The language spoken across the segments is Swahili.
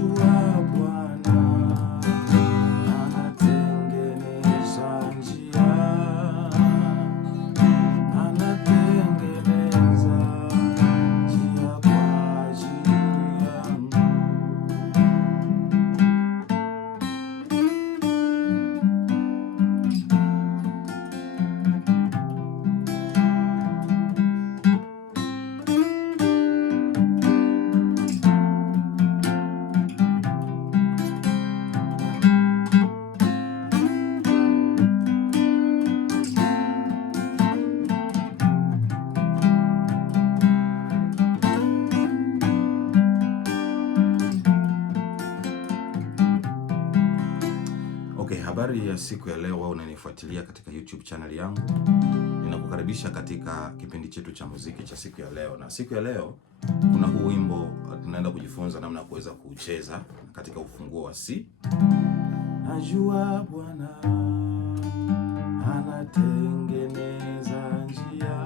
Najua Bwana anatengeneza njia, anatengeneza njia kwa ajili yangu. Okay, habari ya siku ya leo, wewe unanifuatilia katika YouTube channel yangu. Ninakukaribisha katika kipindi chetu cha muziki cha siku ya leo. Na siku ya leo kuna huu wimbo tunaenda kujifunza namna ya kuweza kucheza katika ufunguo wa C. Najua Bwana anatengeneza njia,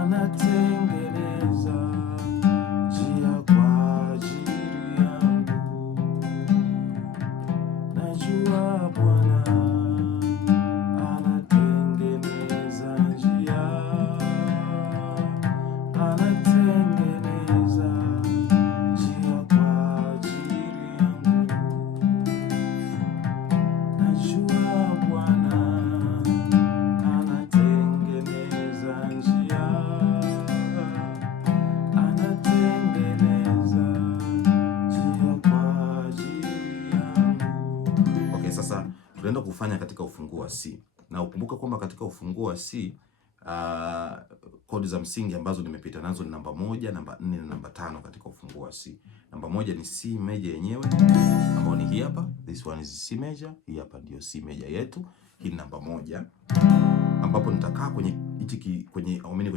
anatengeneza njia kwa ajili yangu. Najua Bwana anatengeneza njia, anatengeneza njia kwa ajili yangu. Najua Bwana anatengeneza njia, anatengeneza njia kwa ajili yangu. Okay, sasa tunaenda kufanya katika ufunguo wa C. Na ukumbuka kwamba katika ufunguo wa C kodi za msingi ambazo nimepita nazo ni namba 1, namba 4 na namba 5 katika ufunguo wa C. Namba 1 ni C major yenyewe ambayo ni hii hapa. This one is C major. Hii hapa ndio C major yetu. Hii ni namba 1 ambapo nitakaa kwenye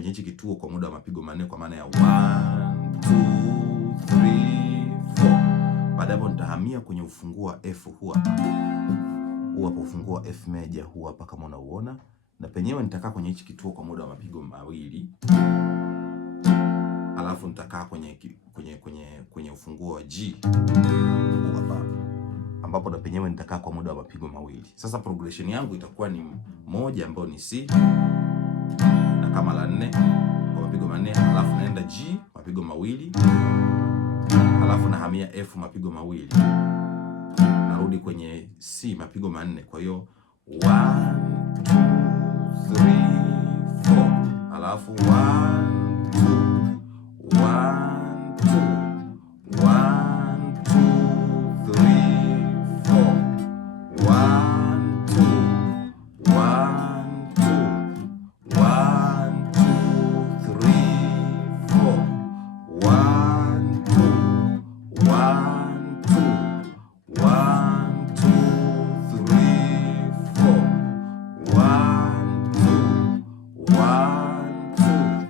hichi kituo kwa muda wa mapigo manne kwa maana ya 1 2 3 4. Baada hapo nitahamia kwenye ufunguo wa F huu hapa. Huu hapa ufunguo wa F major huu hapa kama unauona. Na penyewe nitakaa kwenye hichi kituo kwa muda wa mapigo mawili. Alafu nitakaa kwenye ufunguo wa G huu hapa, ambapo na penyewe nitakaa kwa muda wa mapigo mawili. Sasa progression yangu itakuwa ni 1 ambayo ni C na kama la 4 kwa mapigo manne, alafu naenda G mapigo mawili, alafu nahamia F mapigo mawili, narudi kwenye C mapigo manne. Kwa hiyo 1 2 3 4, alafu 1 2 1 2 1 2 3 4 1 2 1 2 1 2 3 4 1 2 1 2 1 2 3 4 1 2 1 2.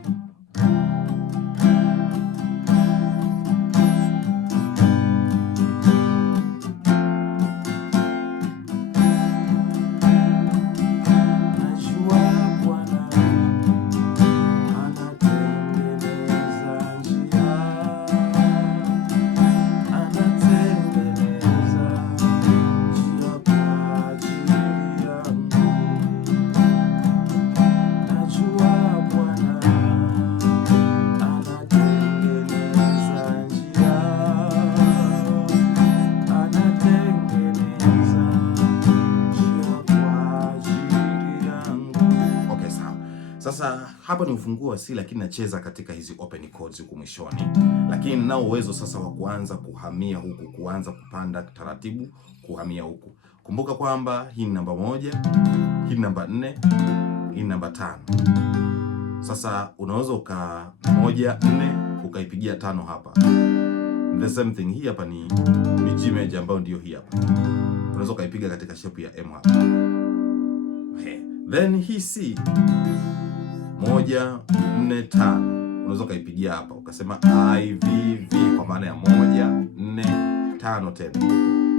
Sasa hapa ni ufunguo wa C, lakini nacheza katika hizi open chords huku mwishoni. Lakini ninao uwezo sasa wa kuanza kuhamia huku, kuanza kupanda taratibu, kuhamia huku. Kumbuka kwamba hii ni namba 1, hii ni namba 4, hii ni namba 5. Sasa unaweza 1 4 ukaipigia 5 hapa. The same thing, hii hapa ni G major ambayo ndio hii hapa. Unaweza ukaipiga katika shape ya M hapa. Then hii C 1 4 5 unaweza ukaipigia hapa ukasema I V V kwa maana ya 1 4 5 tena.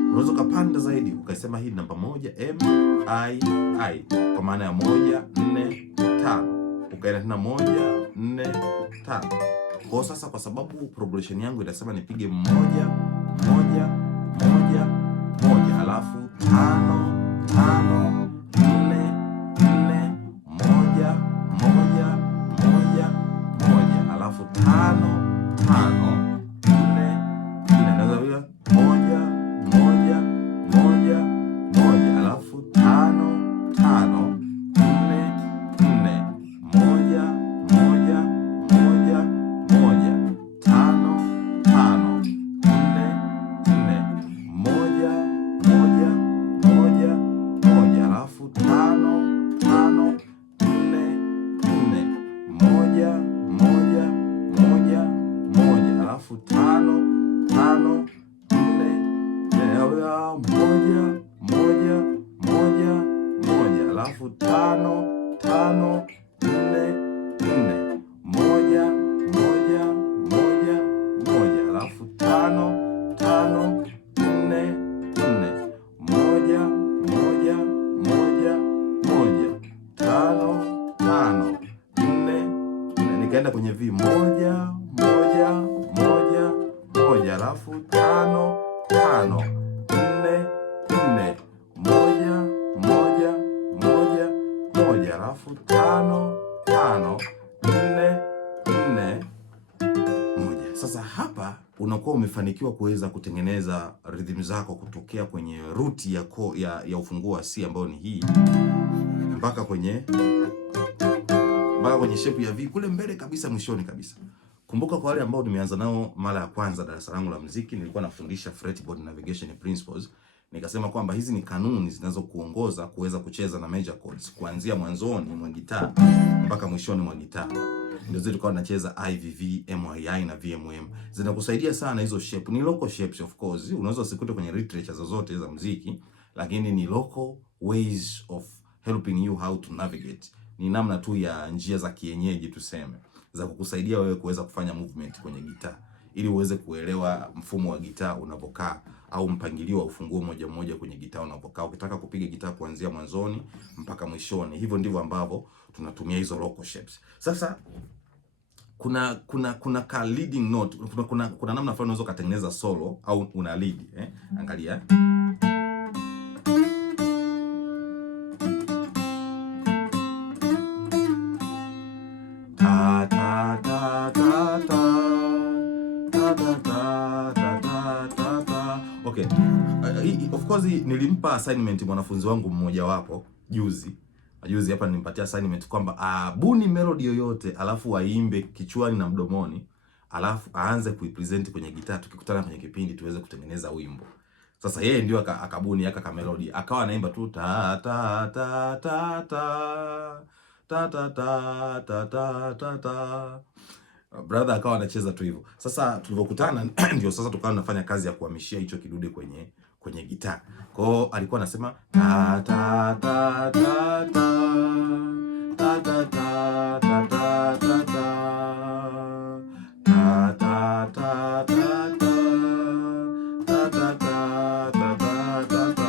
Unaweza ukapanda zaidi ukasema hii namba 1 M I I kwa maana ya 1 4 5, ukaenda tena 1 4 5. Kwa sasa kwa sababu progression yangu inasema nipige 1 1 1 1, alafu 5 5 4 4 1 1 1 1, alafu 5 5 4 4, naweza pia 1 1 1 1, alafu 5 5 4 4 1 1 1 1, 5 5 4 4 1 1 1 1, alafu 5 5 4 4 1 1 1 1, alafu 5 5 4 1 1 1 1, alafu 5 5 4 4 1 1 1 1, alafu 5 5 4 4 1 1 1 1, 5 5 4 4, nikaenda kwenye V 1 1 1 1, alafu 5 5 4 4 1 1 1 1, alafu 5 5 4 4 1. Sasa hapa unakuwa umefanikiwa kuweza kutengeneza rhythm zako kutokea kwenye ruti ya ufunguo wa C ambayo ni hii mpaka kwenye shape ya V kule mbele kabisa, mwishoni kabisa. Kumbuka kwa wale ambao nimeanza nao mara ya kwanza darasa langu la muziki, nilikuwa nafundisha fretboard navigation principles. Nikasema kwamba hizi ni kanuni zinazokuongoza kuweza kucheza na major chords kuanzia mwanzoni mwa gitaa mpaka mwishoni mwa gitaa. Ndio zile tukawa tunacheza IVV, MII na VMM. Zinakusaidia sana hizo shape. Ni local shapes of course. Unaweza usikute kwenye literature zozote za muziki, lakini ni local ways of helping you how to navigate. Ni namna tu ya njia za kienyeji tuseme, za kukusaidia wewe kuweza kufanya movement kwenye gitaa ili uweze kuelewa mfumo wa gitaa unavyokaa au mpangilio wa ufunguo moja moja kwenye gitaa unavyokaa. Ukitaka kupiga gitaa kuanzia mwanzoni mpaka mwishoni, hivyo ndivyo ambavyo tunatumia hizo local shapes. Sasa kuna ka leading note, kuna namna fulani unaweza kutengeneza solo au una lead Angalia. Okay. Of course nilimpa assignment mwanafunzi wangu mmoja wapo juzi hapa nilimpatia assignment kwamba buni melody yoyote alafu aimbe kichwani na mdomoni alafu aanze kuipresent kwenye gitaa, tukikutana kwenye kipindi tuweze kutengeneza wimbo. Sasa yeye ndio akabuni aka melody, akawa anaimba tu ta ta ta ta ta ta ta ta ta ta ta. Brother akawa anacheza tu hivyo. Sasa tulipokutana ndio sasa tukawa tunafanya kazi ya kuhamishia hicho kidude kwenye gitaa. Kwa hiyo alikuwa anasema ta ta ta ta ta ta ta ta ta ta ta ta ta ta ta ta.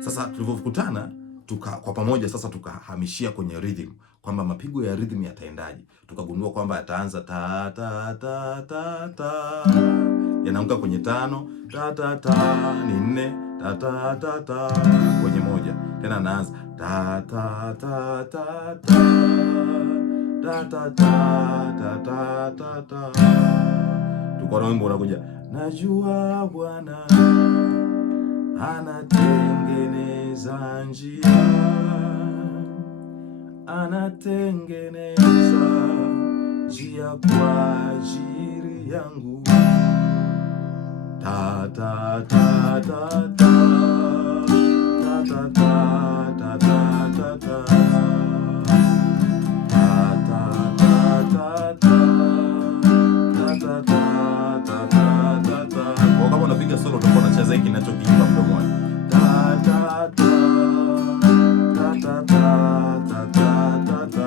Sasa tulipokutana kwa pamoja sasa tukahamishia kwenye rhythm kwamba mapigo ya rhythm yataendaje. Tukagundua kwamba yataanza ta ta ta ta ta, yanaanguka kwenye 5 ta ta ta, ni 4 ta ta ta ta, kwenye 1 tena anaanza ta ta ta ta ta ta ta ta ta ta ta. Tuko na wimbo unakuja, najua Bwana anatengeneza njia, anatengeneza njia kwa ajili yangu. Ta ta ta ta ta ta ta ta ta ta ta kwa kama unapiga solo utakuwa unacheza hiki ninachokiimba mdomoni. Ta ta ta ta ta ta ta ta ta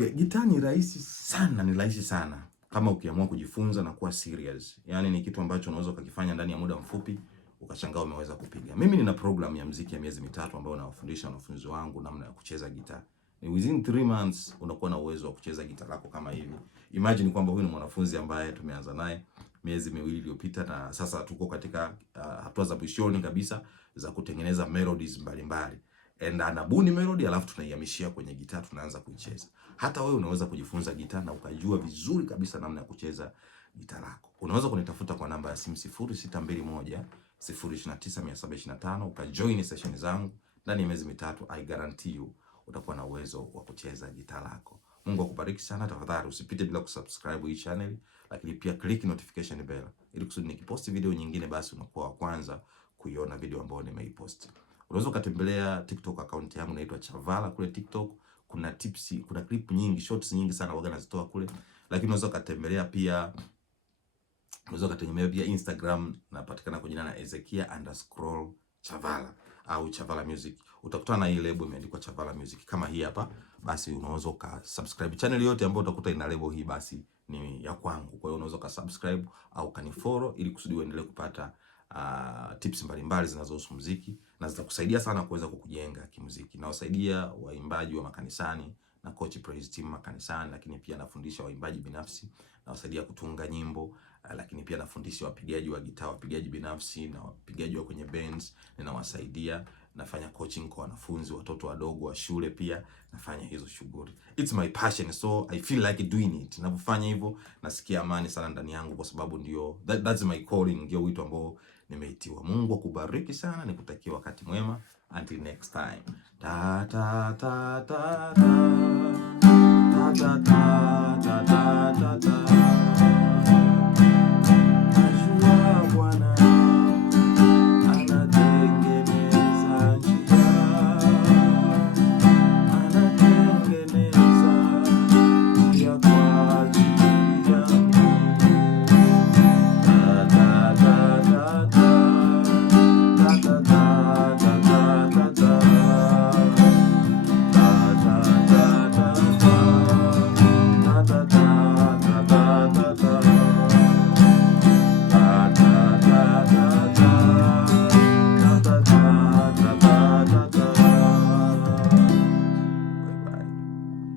Okay, gitaa ni rahisi sana, ni rahisi sana kama ukiamua kujifunza na kuwa serious. Yaani ni kitu ambacho unaweza ukakifanya ndani ya muda mfupi ukashangaa umeweza kupiga. Mimi nina program ya muziki ya miezi 3 ambayo nawafundisha wanafunzi wangu namna ya kucheza gitaa. Ni within 3 months unakuwa na uwezo wa kucheza gitaa lako kama hivi. Imagine kwamba huyu ni mwanafunzi ambaye tumeanza naye miezi 2 iliyopita na sasa tuko katika hatua za mwishoni kabisa za kutengeneza melodies mbalimbali. And anabuni melody alafu tunaihamishia kwenye gitaa tunaanza kuicheza. Hata wewe unaweza kujifunza gitaa na ukajua vizuri kabisa namna ya kucheza gitaa lako. Unaweza kunitafuta kwa namba ya simu 0621 029 ukajoin session zangu ndani ya miezi 3. I guarantee you utakuwa na uwezo wa kucheza gitaa lako. Mungu akubariki sana. Tafadhali usipite bila kusubscribe hii channel, lakini pia click notification bell ili kusudi nikiposti video nyingine basi unakuwa wa kwanza kuiona video ambayo nimeipost. Unaweza kutembelea TikTok account yangu inaitwa Chavala kule TikTok. Kuna tips, kuna clip nyingi, shorts nyingi sana waga nazitoa kule. Lakini unaweza kutembelea pia Instagram, napatikana kwa jina la Ezekia_Chavala au Chavala Music. Utakutana na hii label imeandikwa Chavala Music kama hii hapa. Basi unaweza ukasubscribe channel yote ambayo utakuta ina label hii basi ni ya kwangu. Kwa hiyo unaweza ukasubscribe au kanifollow ili kusudi uendelee kupata tips mbalimbali zinazohusu muziki na zitakusaidia sana kuweza kukujenga kimuziki. Na wasaidia waimbaji wa makanisani na coach praise team makanisani, lakini pia nafundisha waimbaji binafsi na wasaidia kutunga nyimbo, lakini pia nafundisha wapigaji wa gitaa, wapigaji binafsi na wapigaji wa kwenye bands, ninawasaidia. Nafanya coaching kwa wanafunzi, watoto wadogo wa shule pia nafanya hizo shughuli. It's my passion, so I feel like doing it. Ninapofanya hivyo nasikia amani sana ndani yangu kwa sababu ndio that's my calling, ndio wito ambao nimeitiwa. Mungu akubariki sana, nikutakia wakati mwema. Until next time. Ta ta ta ta ta ta ta ta ta ta ta.